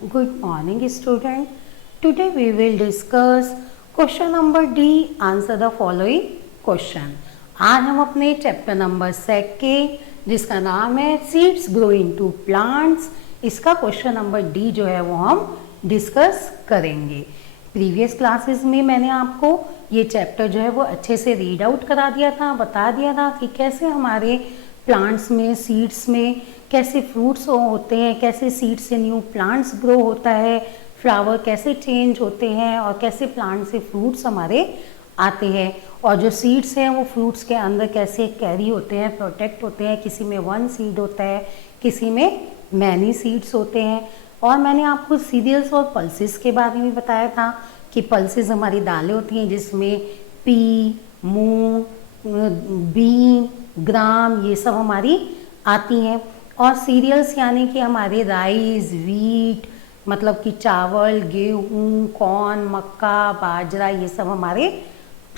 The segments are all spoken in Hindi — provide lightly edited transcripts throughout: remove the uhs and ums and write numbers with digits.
Good morning, student. Today we will discuss question number D. Answer the following question. आज हम अपने चैप्टर नंबर 2 जिसका नाम है सीड्स ग्रो इनटू प्लांट्स, इसका क्वेश्चन नंबर डी जो है वो हम डिस्कस करेंगे। प्रीवियस क्लासेस में मैंने आपको ये चैप्टर जो है वो अच्छे से रीड आउट करा दिया था, बता दिया था कि कैसे हमारे प्लांट्स में, सीड्स में कैसे फ्रूट्स होते हैं, कैसे सीड से न्यू प्लांट्स ग्रो होता है, फ्लावर कैसे चेंज होते हैं और कैसे प्लांट से फ्रूट्स हमारे आते हैं, और जो सीड्स हैं वो फ्रूट्स के अंदर कैसे कैरी होते हैं, प्रोटेक्ट होते हैं। किसी में 1 सीड होता है, किसी में मैनी सीड्स होते हैं। और मैंने आपको सीरियल्स और पल्सेस के बारे में बताया था कि पल्सेस हमारी दालें होती हैं जिसमें पी, मूंग, बीन, ग्राम ये सब हमारी आती हैं। और सीरियल्स यानी कि हमारे राइस, वीट मतलब कि चावल, गेहूँ, कॉर्न, मक्का, बाजरा ये सब हमारे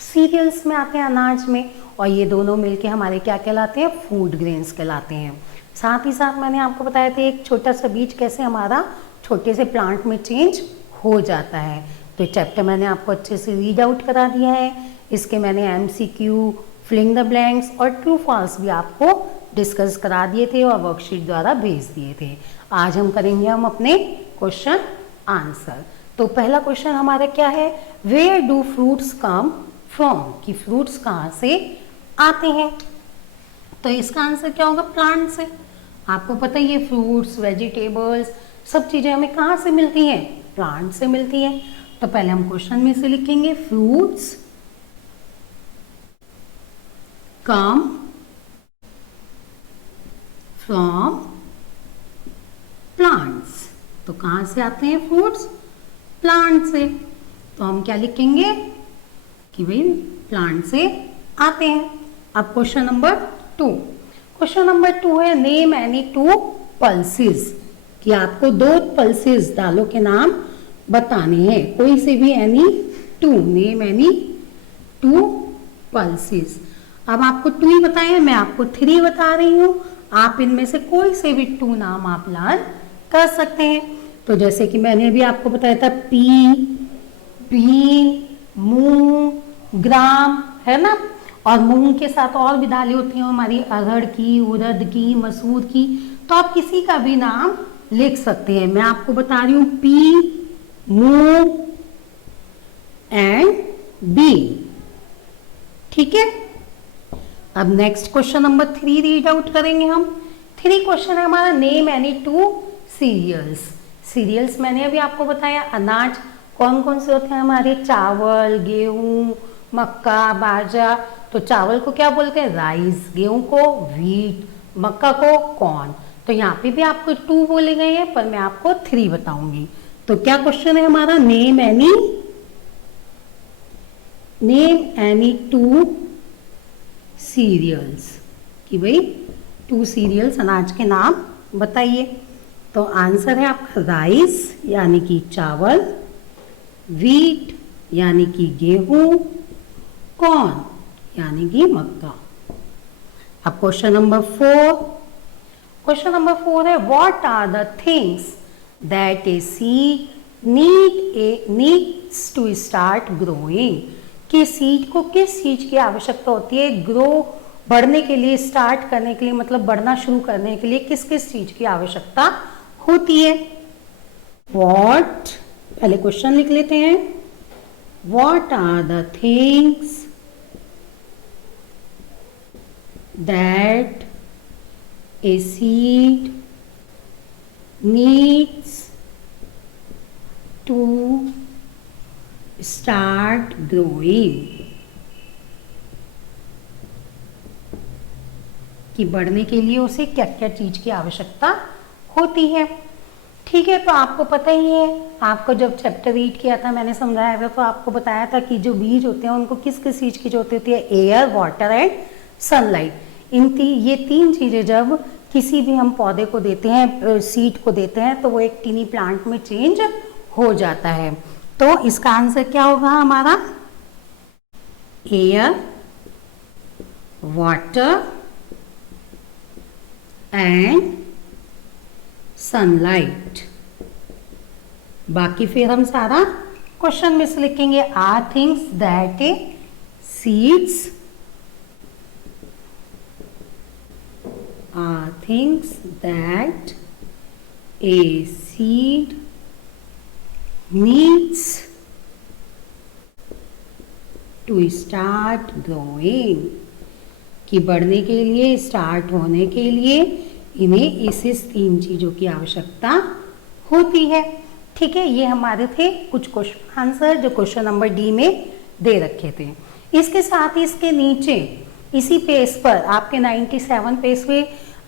सीरियल्स में आते हैं, अनाज में। और ये दोनों मिलके हमारे क्या कहलाते हैं? फूड ग्रेन्स कहलाते हैं। साथ ही साथ मैंने आपको बताया था एक छोटा सा बीज कैसे हमारा छोटे से प्लांट में चेंज हो जाता है। तो चैप्टर मैंने आपको अच्छे से रीड आउट करा दिया है। इसके मैंने MCQ, फिलिंग द ब्लैंक्स और ट्रू फॉल्स भी आपको डिस्कस करा दिए थे और वर्कशीट द्वारा भेज दिए थे। आज हम करेंगे अपने क्वेश्चन आंसर। तो पहला क्वेश्चन हमारा क्या है? Where do fruits come from, कि फ्रूट्स कहाँ से आते हैं? तो इसका आंसर क्या होगा? प्लांट से। आपको पता ही है फ्रूट्स, वेजिटेबल्स सब चीजें हमें कहाँ से मिलती हैं? प्लांट से मिलती हैं। तो पहले हम क्वेश्चन में से लिखेंगे फ्रूट्स कम फ्रॉम प्लांट्स। तो कहाँ से आते हैं फ्रूट्स? प्लांट से। तो हम क्या लिखेंगे कि भाई प्लांट से आते हैं। अब क्वेश्चन नंबर 2। क्वेश्चन नंबर 2 है नेम एनी 2 पल्सेस, कि आपको 2 पल्सेस दालों के नाम बताने हैं। कोई से भी एनी 2, नेम एनी 2 पल्सेस। अब आपको 2 ही बताए हैं, मैं आपको 3 बता रही हूँ। आप इनमें से कोई से भी 2 नाम आप लर्न कर सकते हैं। तो जैसे कि मैंने भी आपको बताया था पी, बीन, मूंग, ग्राम, है ना। और मूंग के साथ और भी दालें होती हैं हमारी, अरहर की, उड़द की, मसूर की। तो आप किसी का भी नाम लिख सकते हैं। मैं आपको बता रही हूँ पी, मूंग एंड बीन। ठीक है। अब next question number 3 read out करेंगे हम। 3 क्वेश्चन है हमारा नेम एनी 2 सीरियल्स। सीरियल्स मैंने अभी आपको बताया अनाज कौन कौन से होते हैं हमारे? चावल, गेहूं, मक्का, बाजरा। तो चावल को क्या बोलते हैं? राइस, गेहूं को व्हीट, मक्का को कॉर्न। तो यहाँ पे भी आपको 2 बोले गए हैं, पर मैं आपको 3 बताऊंगी। तो क्या क्वेश्चन है हमारा? नेम एनी 2 सीरियल्स, कि भाई 2 सीरियल्स अनाज के नाम बताइए। तो आंसर है आपका राइस यानी कि चावल, व्हीट यानी कि गेहूं, कॉर्न यानी कि मक्का। अब क्वेश्चन नंबर 4। क्वेश्चन नंबर 4 है what are the things that a seed needs to start growing, कि सीड को किस चीज की आवश्यकता होती है ग्रो बढ़ने के लिए, स्टार्ट करने के लिए, मतलब बढ़ना शुरू करने के लिए किस किस चीज की आवश्यकता होती है? व्हाट, पहले क्वेश्चन लिख लेते हैं। What are the things that a seed needs to start growing, कि बढ़ने के लिए उसे क्या क्या चीज की आवश्यकता होती है। ठीक है। तो आपको पता ही है, आपको जब चैप्टर रीड किया था मैंने समझाया था, तो आपको बताया था कि जो बीज होते हैं उनको किस किस चीज की जरूरत होती है? Air, water and sunlight. ये 3 चीजें जब किसी भी हम पौधे को देते हैं, सीड को देते हैं, तो वो एक टीनी प्लांट में चेंज हो जाता है। तो इसका आंसर क्या होगा हमारा? Air, water and sunlight. बाकी फिर हम सारा क्वेश्चन में से लिखेंगे are things that a seeds are things that a seed needs to start growing, कि बढ़ने के लिए, स्टार्ट होने के लिए इन्हें इस 3 चीज़ों की आवश्यकता होती है। ठीक है, ये हमारे थे कुछ क्वेश्चन आंसर जो क्वेश्चन नंबर डी में दे रखे थे। इसके साथ ही इसके नीचे इसी पेज पर आपके 97 पेज पे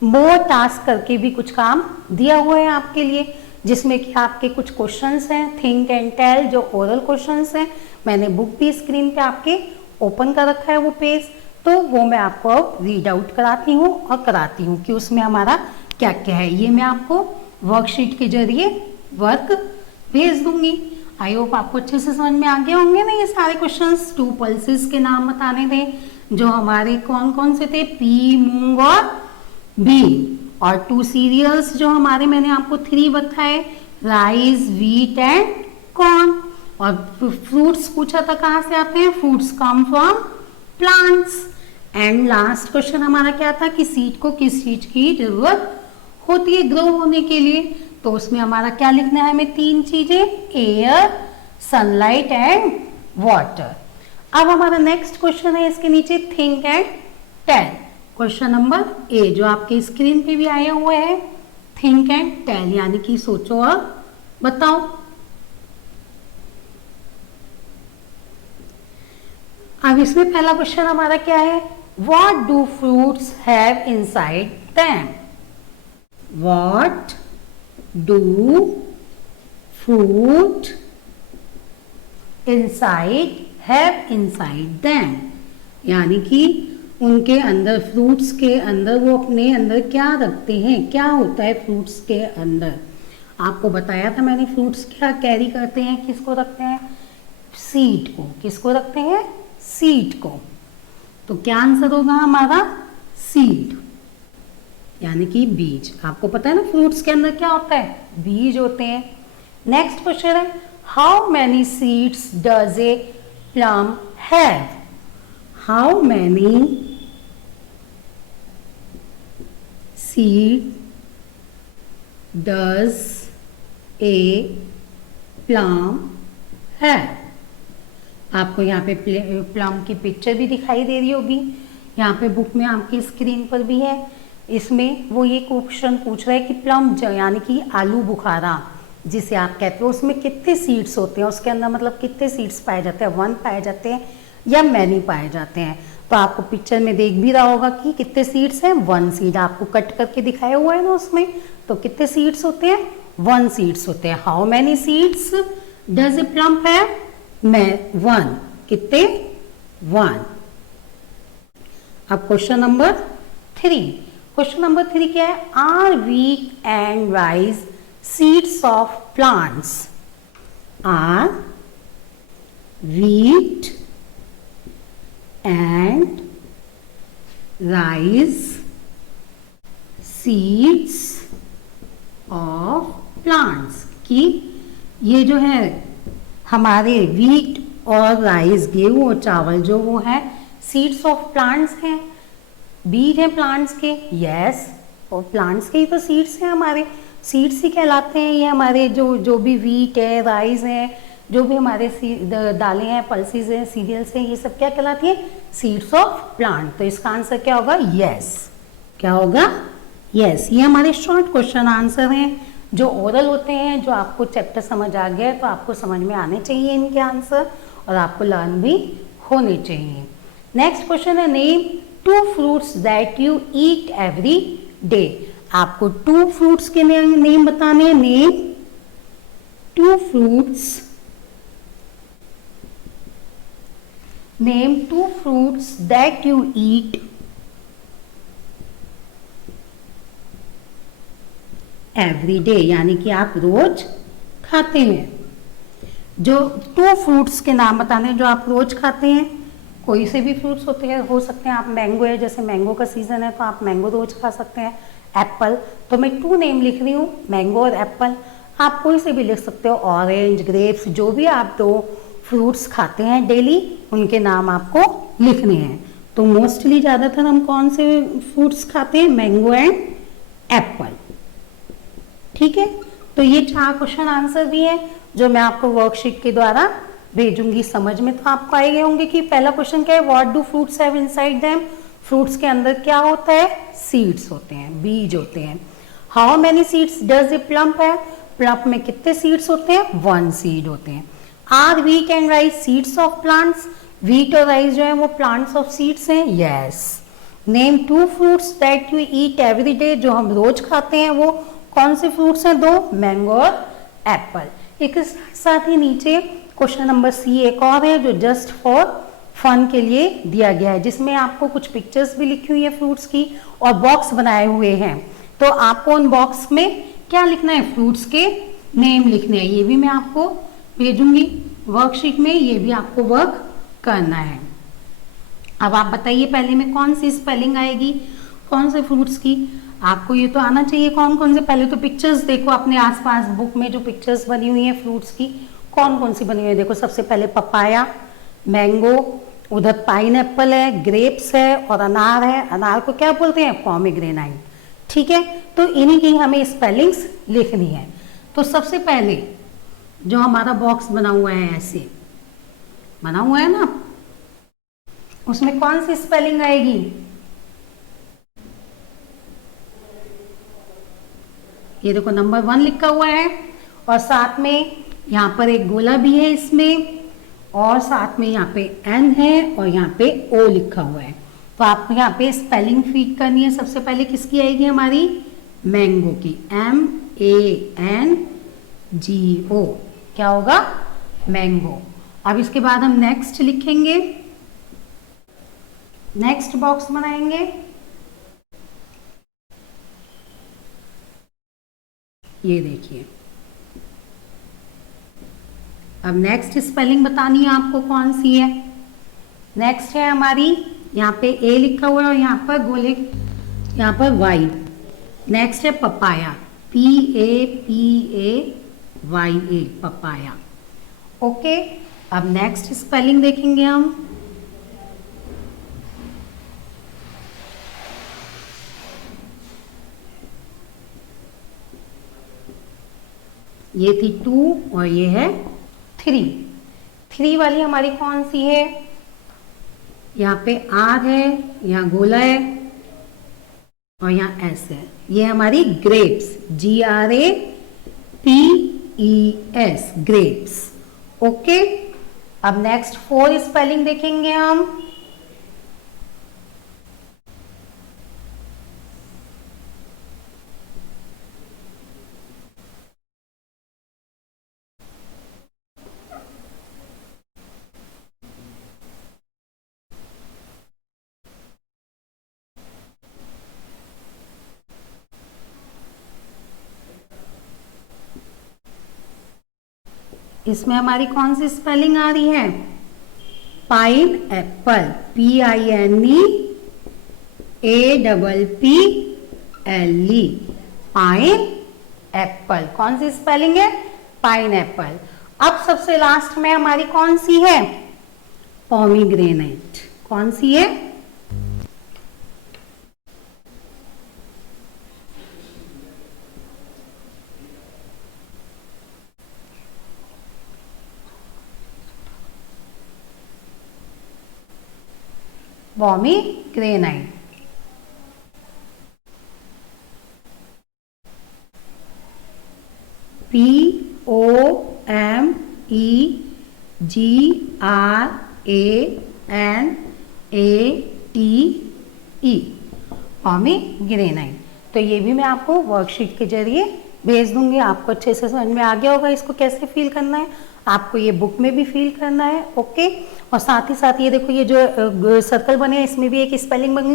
मोर टास्क करके भी कुछ काम दिया हुआ है आपके लिए, जिसमें कि आपके कुछ क्वेश्चंस हैं थिंक एंड टेल जो ओरल क्वेश्चंस हैं। मैंने बुक भी स्क्रीन पे आपके ओपन कर रखा है वो पेज, तो वो मैं आपको रीड आउट कराती हूँ और कराती हूँ कि उसमें हमारा क्या क्या है। ये मैं आपको वर्कशीट के जरिए वर्क भेज दूंगी। आई होप आपको अच्छे से समझ में आ गए होंगे ना ये सारे क्वेश्चंस। 2 पल्सेस के नाम बताने थे जो हमारे कौन कौन से थे, पी, मूंग और बी, और 2 सीरियल्स जो हमारे मैंने आपको 3 बताए, राइस, व्हीट एंड कॉर्न। और फ्रूट्स पूछा था कहाँ से आते हैं, fruits come from plants. And last question हमारा क्या था कि सीड को किस चीज की जरूरत होती है ग्रो होने के लिए, तो उसमें हमारा क्या लिखना है हमें 3 चीजें, एयर, सनलाइट एंड वाटर। अब हमारा नेक्स्ट क्वेश्चन है इसके नीचे think and tell. Question number A जो आपके स्क्रीन पे भी आया हुआ है, थिंक एंड टेल यानी कि सोचो और बताओ। अब इसमें पहला क्वेश्चन हमारा क्या है, what do fruits have inside them. What do fruit inside have inside them, यानी कि उनके अंदर, फ्रूट्स के अंदर वो अपने अंदर क्या रखते हैं, क्या होता है फ्रूट्स के अंदर। आपको बताया था मैंने फ्रूट्स क्या कैरी करते हैं, किसको रखते हैं, सीड को। किसको रखते हैं, सीड को। तो क्या आंसर होगा हमारा, सीड यानी कि बीज। आपको पता है ना फ्रूट्स के अंदर क्या होता है, बीज होते हैं। नेक्स्ट क्वेश्चन है, how many seeds does A plum have. How many seed does a plum have। आपको यहाँ पे प्लम की पिक्चर भी दिखाई दे रही होगी, यहाँ पे बुक में आपकी स्क्रीन पर भी है। इसमें वो ये क्वेश्चन पूछ रहा है कि प्लम यानी कि आलू बुखारा जिसे आप कहते हो, उसमें कितने सीड्स होते हैं, उसके अंदर मतलब कितने सीड्स पाए जाते हैं, 1 पाए जाते हैं या मैनी पाए जाते हैं। तो आपको पिक्चर में देख भी रहा होगा कि कितने सीड्स हैं, 1 सीड आपको कट करके दिखाया हुआ है ना उसमें। तो कितने सीड्स होते हैं, 1 सीड्स होते हैं। How many seeds does A plum have, मैं 1, कितने, 1। अब क्वेश्चन नंबर 3। क्वेश्चन नंबर 3 क्या है, are wheat and rice seeds of plants. Are wheat and rice seeds of plants, कि ये जो है हमारे व्हीट और राइस, गेहूं और चावल जो वो है सीड्स ऑफ प्लांट्स हैं, बीज हैं प्लांट्स के। यस, और प्लांट्स के ही तो सीड्स हैं, हमारे सीड्स ही कहलाते हैं ये हमारे जो भी व्हीट है, राइस है, जो भी हमारे दालें हैं, पल्सेस हैं, सीरियल्स हैं, ये सब क्या कहलाती है, सीड्स ऑफ प्लांट। तो इसका आंसर क्या होगा, यस। क्या होगा, यस। ये हमारे शॉर्ट क्वेश्चन आंसर हैं जो ओरल होते हैं, जो आपको चैप्टर समझ आ गया है तो आपको समझ में आने चाहिए इनके आंसर, और आपको लर्न भी होने चाहिए। नेक्स्ट क्वेश्चन है, name 2 fruits that you eat every day. आपको 2 फ्रूट्स के नेम बताने हैं। Name 2 fruits, Name 2 fruits that you eat every day, यानी कि आप रोज खाते हैं। जो 2 फ्रूट्स के नाम बताने जो आप रोज खाते हैं, कोई से भी फ्रूट्स होते हैं, हो सकते हैं आप मैंगो है, जैसे मैंगो का सीजन है तो आप मैंगो रोज खा सकते हैं। एप्पल, तो मैं 2 नेम लिख रही हूँ, मैंगो और एप्पल। आप कोई से भी लिख सकते हो, ऑरेंज, ग्रेप्स, जो भी आप दो फ्रूट्स खाते हैं डेली उनके नाम आपको लिखने हैं। तो मोस्टली ज़्यादातर हम कौन से फ्रूट्स खाते हैं? Mango and Apple. ठीक है, तो ये 4 क्वेश्चन आंसर भी है जो मैं आपको वर्कशीट के द्वारा भेजूंगी। समझ में तो आपको आए गए होंगे कि पहला क्वेश्चन क्या है, what do fruits have inside them. Fruits के अंदर क्या होता है? सीड्स होते हैं, बीज होते हैं। How many seeds does a plum है? प्लम्प में कितने सीड्स होते हैं? 1 सीड होते हैं। Are wheat and rice seeds of plants? Wheat और राइस जो है वो प्लांट्स ऑफ सीड्स हैं। Yes. Name 2 fruits that you eat every day, जो हम रोज खाते हैं वो कौन से फ्रूट्स हैं? 2, मैंगो और एप्पल। एक साथ ही नीचे क्वेश्चन नंबर सी एक और है जो जस्ट फॉर फन के लिए दिया गया है, जिसमें आपको कुछ पिक्चर्स भी लिखी हुई है फ्रूट्स की और बॉक्स बनाए हुए हैं। तो आपको उन बॉक्स में क्या लिखना है? फ्रूट्स के नेम लिखने हैं। ये भी मैं आपको भेजूंगी वर्कशीट में, ये भी आपको वर्क करना है। अब आप बताइए पहले में कौन सी स्पेलिंग आएगी कौन से फ्रूट्स की? आपको ये तो आना चाहिए कौन कौन से। पहले तो पिक्चर्स देखो अपने आसपास बुक में, जो पिक्चर्स बनी हुई है फ्रूट्स की कौन कौन सी बनी हुई है। देखो सबसे पहले पपाया, मैंगो, उधर पाइन एप्पल है, ग्रेप्स है और अनार है। अनार को क्या बोलते हैं? पोमेग्रेनाइट। ठीक है, तो इन्हीं की हमें स्पेलिंग्स लिखनी है। तो सबसे पहले जो हमारा बॉक्स बना हुआ है, ऐसे बना हुआ है ना, उसमें कौन सी स्पेलिंग आएगी? ये देखो नंबर 1 लिखा हुआ है और साथ में यहाँ पर एक गोला भी है इसमें, और साथ में यहाँ पे एन है और यहाँ पे ओ लिखा हुआ है। तो आपको यहाँ पे स्पेलिंग फीड करनी है। सबसे पहले किसकी आएगी? हमारी मैंगो की, MANGO। क्या होगा? मैंगो। अब इसके बाद हम नेक्स्ट लिखेंगे, नेक्स्ट बॉक्स बनाएंगे। ये देखिए, अब नेक्स्ट स्पेलिंग बतानी है आपको कौन सी है। नेक्स्ट है हमारी, यहाँ पे ए लिखा हुआ है और यहाँ पर गोले, यहाँ पर वाई। नेक्स्ट है पपाया, PAPAYA, पपाया। ओके, अब नेक्स्ट स्पेलिंग देखेंगे हम। ये थी 2 और ये है 3। 3 वाली हमारी कौन सी है? यहाँ पे आर है, यहाँ गोला है और यहाँ एस है। ये हमारी ग्रेप्स, GRAPES, ग्रेप्स। ओके, अब नेक्स्ट 4 स्पेलिंग देखेंगे हम। इसमें हमारी कौन सी स्पेलिंग आ रही है? Pine Apple, PINEAPPLE, pine Apple. कौन सी स्पेलिंग है? Pine Apple. अब सबसे लास्ट में हमारी कौन सी है? पोमीग्रेनेट। कौन सी है? पोमीग्रेनेट। POMEGRANATE, pomegranate. तो ये भी मैं आपको वर्कशीट के जरिए भेज दूंगी। आपको अच्छे से समझ में आ गया होगा इसको कैसे फिल करना है। आपको ये बुक में भी फिल करना है। ओके, और साथ ही साथ ये देखो, ये जो सर्कल बने हैं इसमें भी एक स्पेलिंग बनी